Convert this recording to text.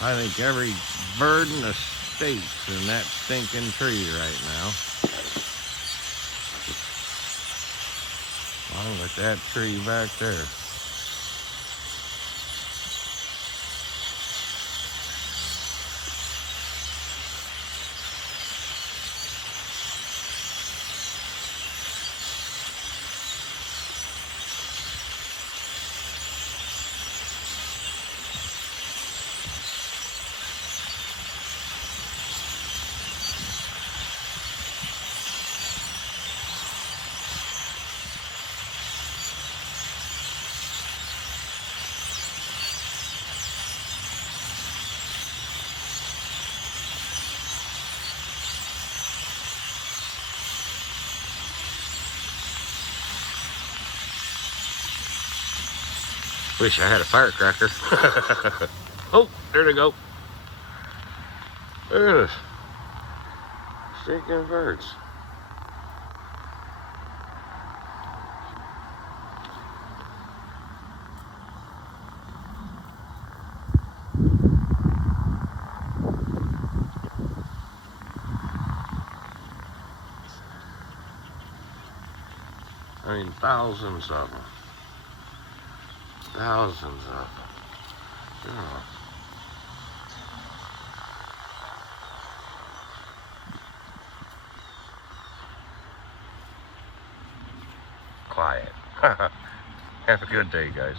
I think every bird in the state's in that stinking tree right now. Along with that tree back there. Wish I had a firecracker. Oh, there they go. Look at this. Stinking birds. I mean, thousands of them. Thousands of them. Yeah. Quiet. Have a good day, guys.